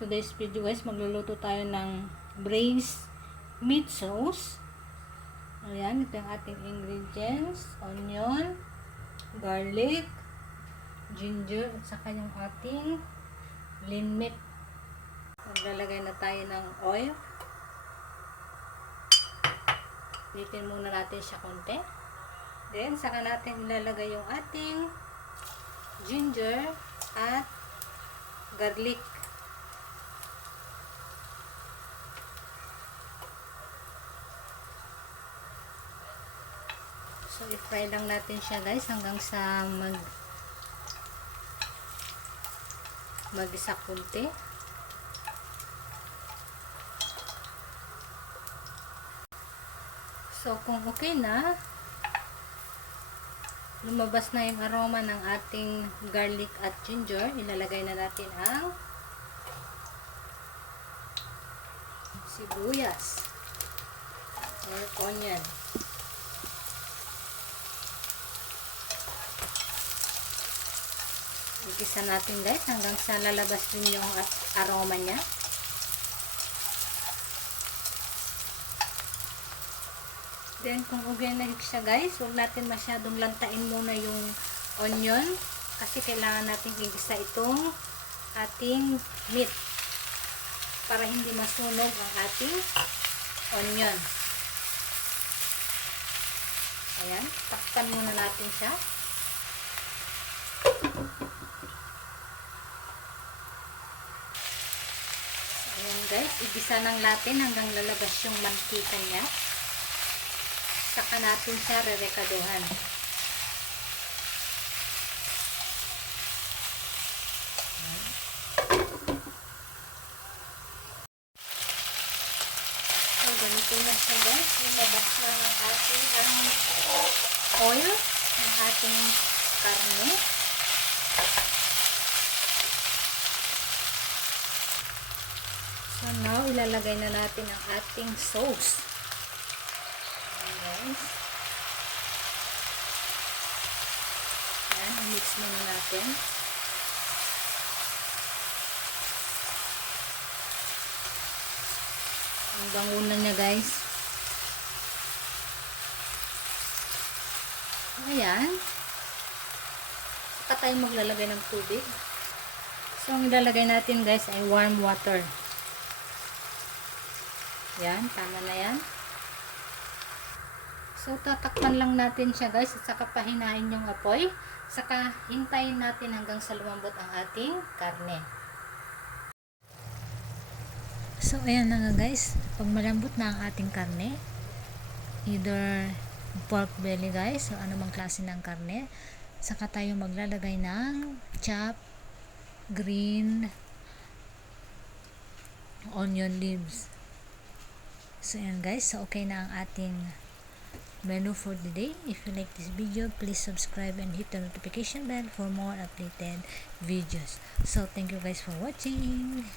today's video guys, magluluto tayo ng braised meat sauce. Ayan, ito yung ating ingredients: onion, garlic, ginger, at saka yung ating lean meat. Maglalagay na tayo ng oil. Litin muna natin siya konti. Then, saka natin ilalagay yung ating ginger at garlic. So, i-fry lang natin siya guys hanggang sa mag-isa kunti. So, kung okay na, lumabas na yung aroma ng ating garlic at ginger, ilalagay na natin ang sibuyas or onion. Igisa natin guys hanggang sa lalabas din yung aroma niya. Then kung organic siya guys, huwag natin masyadong lantain muna yung onion kasi kailangan natin igisa itong ating meat para hindi masunog ang ating onion. Ayan, takpan muna natin siya. Ayan guys, igisa lang natin hanggang lalabas yung mantika niya. Saka natin siya rerekaduhan. So, ganito na siya guys. Lumabas na ng ating oil ng ating karne. So, now, ilalagay na natin ang ating sauce. Ayan. Ayan, i-mix muna natin. Ang bango na niya guys. Ayan. Saka tayo maglalagay ng tubig. So, ang ilalagay natin guys ay warm water. Yan, tama na yan. So, tatakpan lang natin siya guys at saka pahinain yung apoy. Saka hintayin natin hanggang sa lumambot ang ating karne. So, ayan na nga guys. Pag malambot na ang ating karne, either pork belly guys o anumang klase ng karne, saka tayo maglalagay ng chopped green onion leaves. So, ayan guys. So, okay na ang ating menu for the day. If you like this video, please subscribe and hit the notification bell for more updated videos. So, thank you guys for watching.